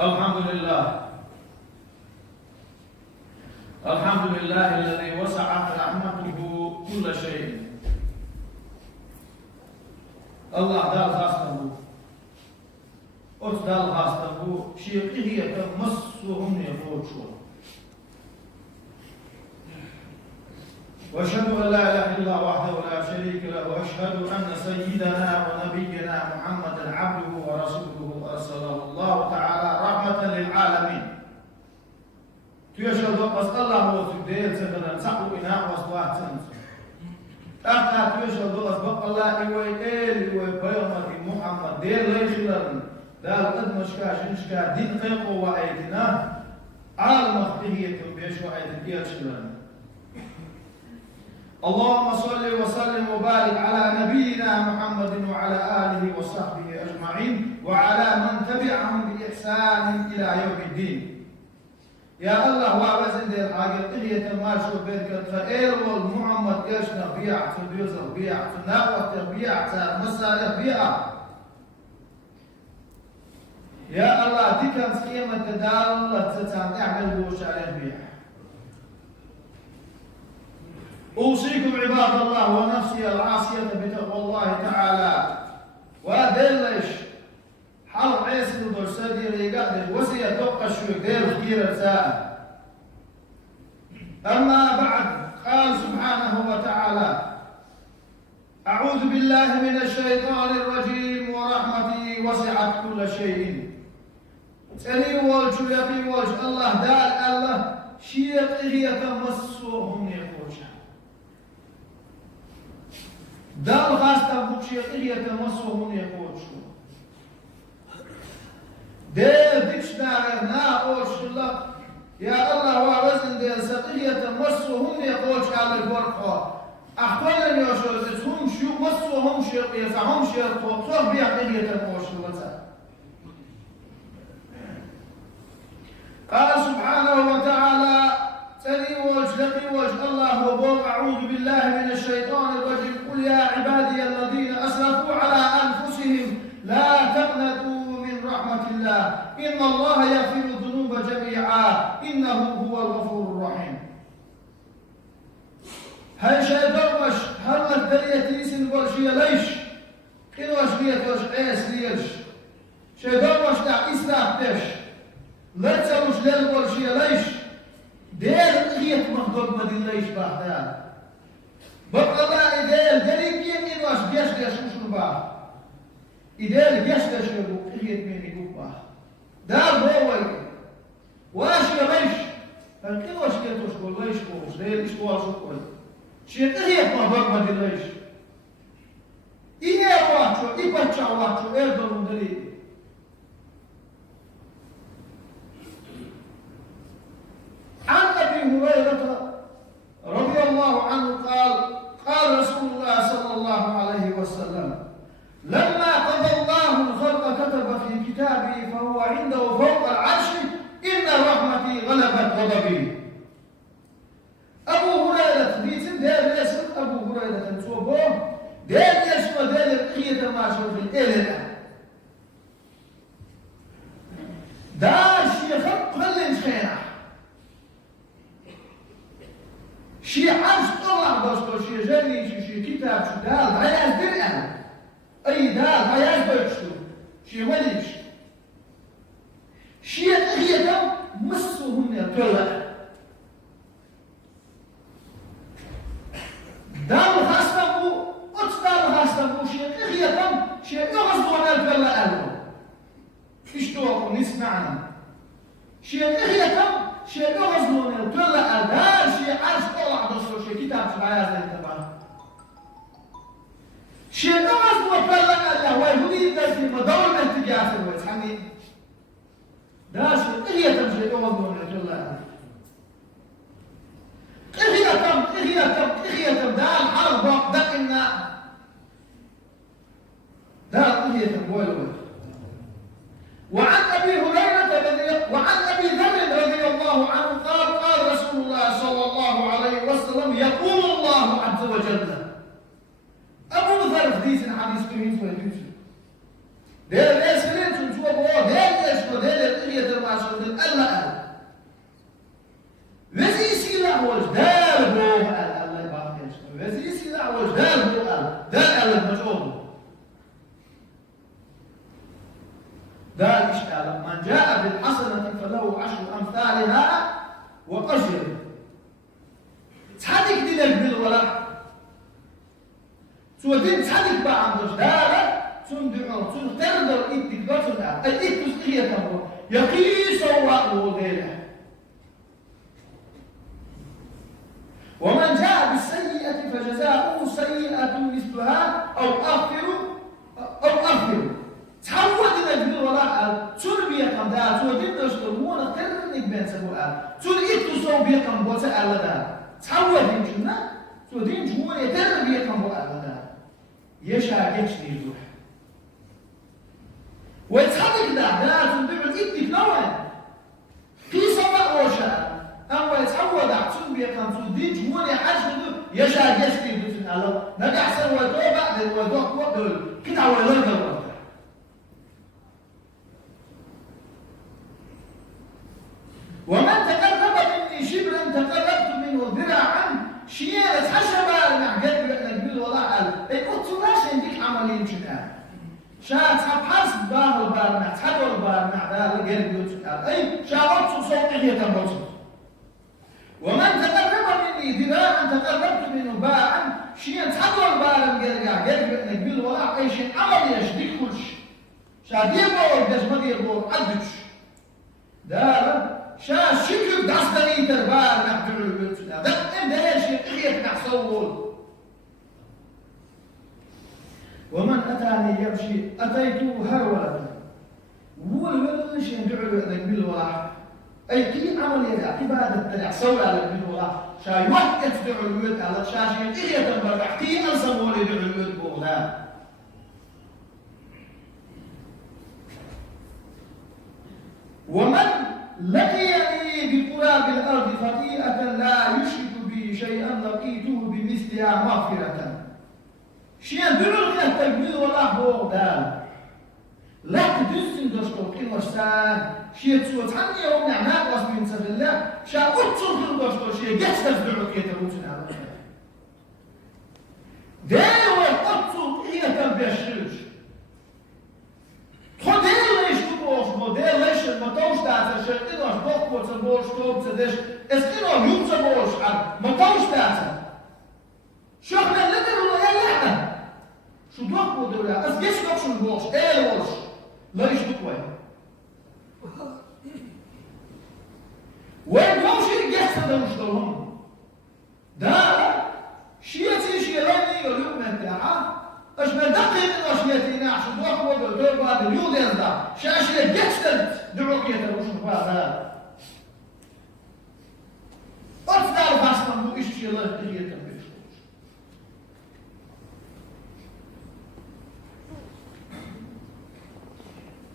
الحمد لله. الحمد لله الذي وسعت رحمته كل شيء. الله دال خاصته أتدال خاصته شيقه تمسهم يفوتشون. وأشهد أن لا إله إلا الله وحده لا شريك له، وأشهد أن سيدنا ونبينا محمدا عبده ورسوله أرسله الله تعالى رحمة للعالمين. تيشهد أن الله هو تبديل سنة سحو إناء وصلاة سنة أخنا تيشهد أن الله إيوي إيوي بيومة محمد دير ليشلن دال أدمشكا شنشكا دين قيقو وأيدنا عالم اختهية بيشو أيدن يشلن. اللهم صل وسلم وبارك على نبينا محمد وعلى آله وصحبه أجمعين وعلى من تبعهم بإحسان إلى يوم الدين. يا الله وابزن دي الحاجة قلية ما شو بركة فإير والمحمد قشنا بيع في بيوزر بيع في ناقوة بيع مسالة بيع. يا الله دي كان سقيمة تدالة تتعمل اعمل بوش عليه بيع. أوصيكم عباد الله ونفسي العاصية بتقوى الله تعالى. ودلش حل عيسى الدرسدي ريقادش وسيا توقع شوك دير خير ساعة. أما بعد قال سبحانه وتعالى: أعوذ بالله من الشيطان الرجيم ورحمتي وسعت كل شيء. تني والج يقي والج الله دال الله شيق يتمسوهم يقوشا دال غاستا بوشيق يتمسوهم يقوشا دير ديش دار نا اوش الله يا الله ووزن دير سقية مسوهم يقوش على البرقة أحوال يوشوز هم شو مسوهم شيقية فهم شيقوة صور بيعقية تقوش الله. قال سبحانه وتعالى: تني وجلقي وجه الله وبوم أعوذ بالله من الشيطان الرجيم قل يا عبادي الذين أسرفوا على أنفسهم لا تقنطوا من رحمة الله إن الله يغفر الذنوب جميعا إنه هو الغفور الرحيم. هل شيطان وش هل الدنيا تيسن والشيء ليش كن وش بيتوش عيس ليش شيطان وش تاع إسراف تش لا تسوش ليل والشيء ليش دير غيت مخدوم مدين ليش بعدها بقى الله إديل دليل كيف إنواش بيش ليش مشون باه إديل بيش ليش يقول غيت مين يقول باه دار بوي واش ليش فالكن واش كيتوش قول ليش قوش ديل إيش قوال شو قول شيء غيت مخدوم مدين ليش إيه واتشو إيه بتشا واتشو إيه دلون دليل. عن أبي هريرة رضي الله عنه قال: قال رسول الله صلى الله عليه وسلم: لما قضى الله الخلق كتب في كتابه فهو عنده فوق العرش إن رحمتي غلبت غضبي. أبو هريرة بيتن دير يسر أبو هريرة تنسوبه دير يسر دير القية ما شوف الإلنا دار شيخ قلن خينا شي عرش طلع بس شي جاني شي كتاب شي دال هياز درقا أي دال هياز بيكشتو شي وليش شي أغيثم مسوهم يطلع دال خاصتمو أتدال خاصتمو شي أغيثم شي يغزون الفلا ألو اشتوكم نسمعنا شي أغيثم شي يغزون الفلا أدال شي عرش طلع بس شي كتاب شي هياز انتبه شي يغزون الفلا ألو ويهودي في مدور الانتجاز الويتحني داش أغيثم شي يغزون الفلا أغيثم دال حرب دقنا دال أغيثم ويلوي. وعن أبي ذر رضي الله عنه قال: قال رسول الله صلى الله عليه وسلم: يقول الله عز وجل. أبو ذر ديس حديث كريم ويدوس. دير ليش كريم شو أبوه دير ليش ودير الأغيثم إشكال من جاء بالحسنة فله 10 أمثالها وقشر تصدق دي لك بالولا سودين تصدق بقى عندوش دارة تندعو تندر إنتك بطلع أي إنتك تسقية تنبو يقيس وقوه ديله ومن جاء بالسيئة فجزاؤه سيئة مثلها أو أغفر تعود إلى الولاء تربية قم دا تودين تشترون قرنك بين سبوء تريد تصوبية قم بوسع لدا تعود يمشنا تودين جمهور تربية قم بوسع لدا يشا يكشني الروح ويتحدث دا تنبع الإبتك نوعا في سماء وشاء أما يتحول عطسون بيقام تودين جمهور يحاج يشا يكشني بسن الله نقع سر ويدوء بعد الويدوء وقل كده ويلوك الوقت ومن تقرب مني شبرا تقربت منه ذراعا شيئا تحشبا مع قلبي نقول والله قال اي قلت لاش عندك عملين شكا شات حبحس باه البارنع تحدو البارنع ذا قلبي وتقال اي شاوت صوتي تنبوت ومن تقرب مني ذراعا تقربت منه باعا شيئا تحدو البارنع قلبي نقول والله اي شيء عمل يشدك كل شيء شاد يبور بس ما يبور عدش دار شا شكل دعستني تربار نحضر البيت ده ده شيء خير نحصول ومن أتاني يمشي أتيته هرولة هو الولد شيء يدعو ذلك بالواحد أي كي عمل يدع عبادة نحصول على بالواحد شا يوقت يدعو الولد على شاشة خير تنبرع كي أنصبوا يدعو الولد بغلا ومن لقيني بقراب الأرض خطيئة لا يشرك بي شيئا لقيته بمثلها مغفرة شيئا بلغة التكبير ولا بوغدال لا تدسن دشتوكين وشتان شيئا تسوى تعني يوم نعناق واسمين سبيل الله شيئا أتشركين دشتو شيئا جيش تفدعو كي تروتنا على الشيء دايوة أتشرك إيه تنبيشرش خدير ليش تبوش موديل ليش المطوش تاعته شرقين واش بوكو تبوش توب تدش اسكينو يوم تبوش عن مطوش تاعته شغنا لدر ولا يلعنا شو بوكو دولا اسكيش بوكش البوش ايه الوش ليش تبوي وين دوشي جسد دوش دوهم دا شيئتي شيئلاني يلوم من تاعه اش بدقي من اشياتنا عشان نروح ودور بعد اليوم يزرع شاشة جسد دعوكية وش هذا أصدر أصلا مو إيش شيء الله هي تنبيش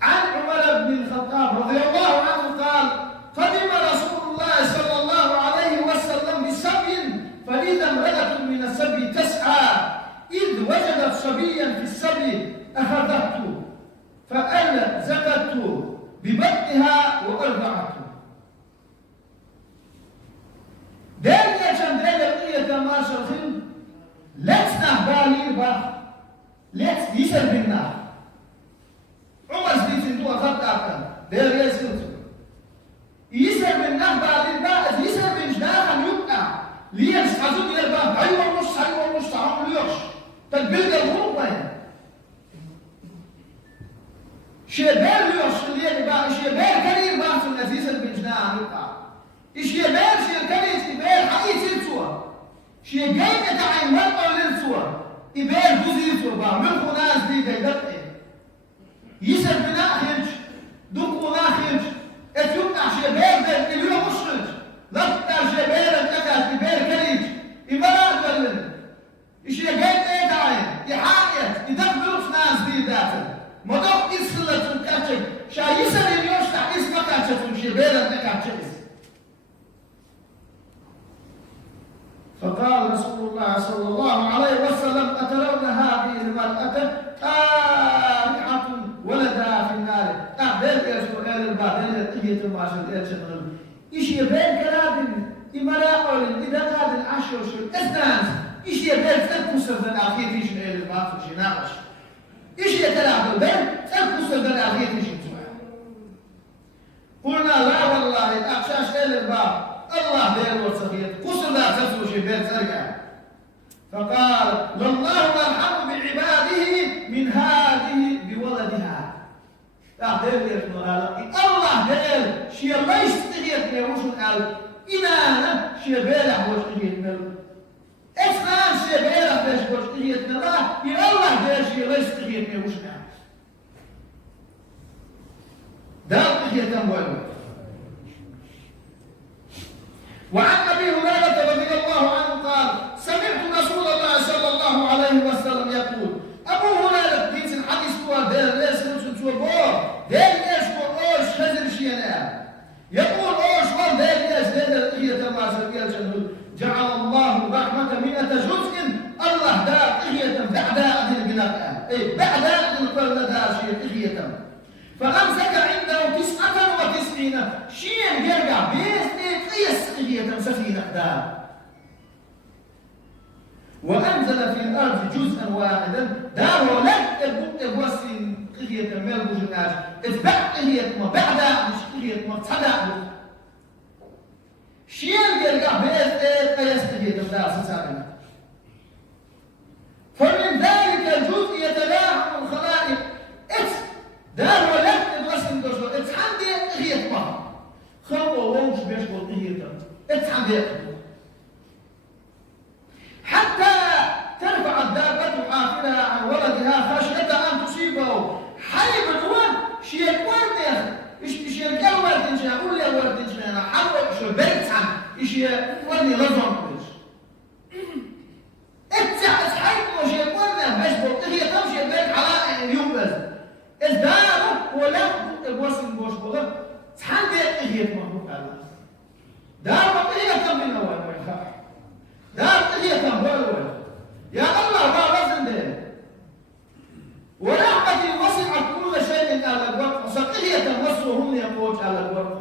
عن عمر بن الخطاب رضي الله عنه قال قدم رسول الله صلى الله عليه وسلم بسبي فإذا امرأة من السبي تسعى إذ وجدت صبيا في السبي أخذته فألزقته ببطنها وأرضعته. داليا شندريا قية ماشر خل لتنا بالي با لت يسر بالنار عمر سديت انتو أخذت أكل داليا سلطو يسر بالنار بالي با يسر بنجناها يبقى ليس حزوك إلى الباب أيوة مش تعمل ليش تقبل الغروب وين شباب ليش اللي بقى شباب كريم بقى في النزيز البنجناها يبقى شباب شركات إبال حقيقي سوا شجاع تعين مرة للسوا إبال جزء سوا من خناس دي دقة يسر بناء خرج دكوا خرج اتوقع شباب ده اليوم مشرج لقطع شباب كذا إبال كريم إمارات بلد شجاع تعين يحايت يدبر خناس دي داخل مدوق إسلة الكاتب شايسر اليوم تعيس كاتب شباب كاتب فقال رسول الله صلى الله عليه وسلم أترون هذه المرأة قارعة ولدها في النار أعدل يا سؤال البعض تجي تماشى الشغل إيش يبين كلام إمراء إذا قاد العشر أسنان إيش يبين تنقص الأخير إيش البعض في ناقش إيش يتلاعب بين تنقص الأخير إيش الله دير وصفيت قصر لا تسوي شيء بيت سرقة. فقال لله أرحم بعباده من هذه بولدها. دير الله دير شيء لا يستغيث بوشن قال إنا شيء بيلح وشغيث من إسلام شيء بيلح وشغيث من الله دير شيء لا يستغيث بوشن قال دار تحية أموال. وعن أبي هريرة رضي الله عنه قال سمعت رسول الله صلى الله عليه وسلم يقول أبو هريرة ديت الحديث هو دير ليس نسوى بور دير ليش أوش خزر شيئا يقول أوش وان دير ليش دير تحية أموال جعل الله رحمة 100 جزء الله دار تحية بعد أهل البناء أي بعد أهل القرن دار شيء تحية فأمسك عنده 99 شيئا يرجع بيسنة قيس سفينة دار وأنزل في الأرض جزءا واحدا دار ولك البطء بوسين قية مال بوجناش اتبع قية ما بعد مش قية ما تصدع شيئا يرجع بيسنة قيس دار سسابنا فمن ذلك الجزء يتلاحم الخلائق دار ولك الوسن دوشو اتحندي قية ما خلقه ووش بيشبه قية اتحندي حتى ترفع الدابة حافلها عن ولدها خشية أن تصيبه حلب الوان شيء ورد إيش يرجع ورد إن شاء أقول لي ورد إن شاء أنا حلو شو بيت عن إيش ورد لازم إيش اتحيد وشيء ورد بيشبه قية تمشي بيت على اليوم بس الدار ولا الوسن بوش بغل تحندي قية مهبوط على دار قية كم من أول دار قية كم أول يا الله ما وزن ده ورحمتي وسعت كل شيء على الوقت وسقية وصوهم يقوج على الوقت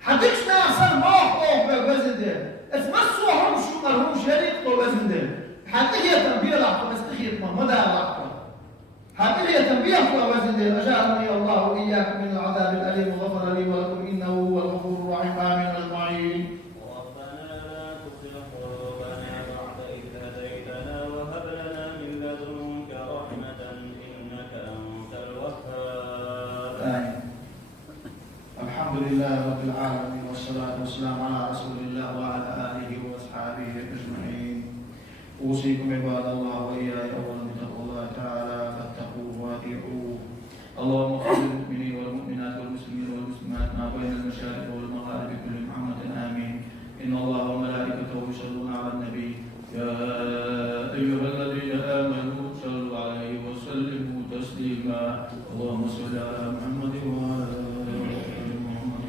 حديش ما أحسن موح بوزن ده اسمسوهم شو مرهم شريك وزن ده حقيقة بيلعب ومستخيط ما مدى لعب حقيقة تنبيه ووزن ده أجارني الله وإياكم من العذاب الأليم وغفر لي ولكم إنه هو الغفور الرحيم آمين أجمعين. ربنا لا تزغ قلوبنا بعد إذ هديتنا وهب لنا من لدنك رحمة إنك أنت الوهاب. آمين. الحمد لله رب العالمين والصلاة والسلام على رسول الله وعلى آله وأصحابه أجمعين. أوصيكم عباد الله وإياي أولا بتقوى الله تعالى فاتقوه وأطيعوه. اللهم اغفر للمؤمنين والمؤمنات والمسلمين والمسلمات ما بين المشارق والمغارب كلهم عامة آمين. إن الله وملائكته يصلون على النبي يا أيها الذين آمنوا صلوا عليه وسلموا تسليما. اللهم صل على محمد